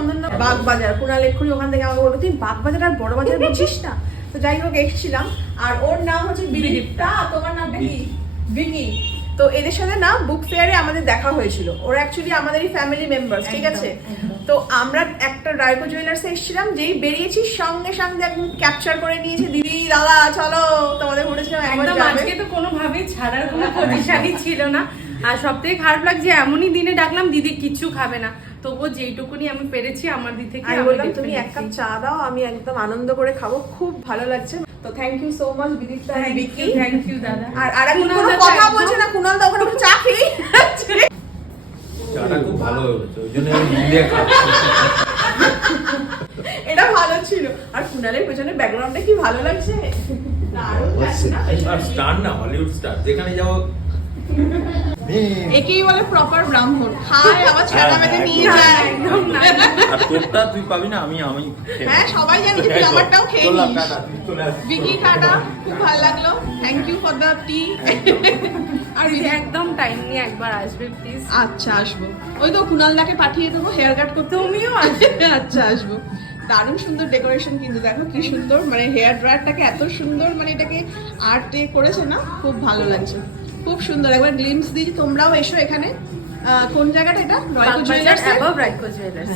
চন্দন বাগবাজার, কুণাল এক্ষুনি ওখান থেকে আমাকে বলবো তুই বাগবাজার আর বড় বাজার বুঝিস না। তো যাই হোক এসেছিলাম। আর ওর নাম হচ্ছে বিদীপ্তা, তোমার নামটা কি? বিকি। তো এদের সাথে না বুক ফেয়ারে আমাদের দেখা হয়েছিল। ওরা অ্যাকচুয়ালি আমাদেরই ফ্যামিলি মেম্বার্স, ঠিক আছে? তো আমরা একটা রায়কো জুয়েলার্সে এসেছিলাম, যেই বেরিয়েছি সঙ্গে সঙ্গে একদম ক্যাপচার করে নিয়েছে, দিদি দাদা চলো তোমাদের বলেছিলাম একদম। আজকে তো কোনোভাবেই ছাড়ার কোনো পজিশনই ছিল না। আর সবথেকে খারাপ লাগছে এমনই দিনে ডাকলাম দিদি কিচ্ছু খাবে না, তবুও যেইটুকুনি আমি পেরেছি আমার দিক থেকে আমি বললাম তুমি এক কাপ চা দাও, আমি একদম আনন্দ করে খাবো, খুব ভালো লাগছে। তো thank you so much Bidipta, Biki. Thank you দাদা। আর এখন কোনো কথা বলছে না, কুণাল দা ওখানে চা খেলেই চাটা খুব ভালো হয়েছে, ওই জন্য আমি দিয়ে খাচ্ছি। এটা ভালো ছিল। আর কুণালের পেছনে ব্যাকগ্রাউন্ডটা কি ভালো লাগছে, দারুণ লাগছে না? স্টার না, হলিউড স্টার, যেখানে যাও একেই বলে প্রপার ব্রাহ্মণ, খায় আবার ছাড়া বেঁধে নিয়ে যায়। একদম না। আর তোরটা তুই পাবি না, আমি হ্যাঁ সবাই জানি যে তুই আমারটাও খেয়ে চললাম, নিস। টাটা, তুই চলে আসিস। বিকি টাটা, খুব ভালো লাগলো, থ্যাংক ইউ ফর দ্য টি। আর একদম টাইম নিয়ে একবার আসবে প্লিজ। আচ্ছা আসবো, ওই তো কুণালদাকে পাঠিয়ে দেবো হেয়ার কাট করতে। তুমিও আসবে। আচ্ছা আসবো। দারুণ সুন্দর ডেকোরেশন, কিন্তু দেখো কি সুন্দর, মানে হেয়ার ড্রায়ারটাকে এত সুন্দর, মানে এটাকে আর্টে করেছে না, খুব ভালো লাগছে, খুব সুন্দর। একবার গ্লিমস দিই, তোমরাও এসো এখানে। কোন জায়গাটা এটা? রায়কো জুয়েলার্স। রায়কো জুয়েলার্স।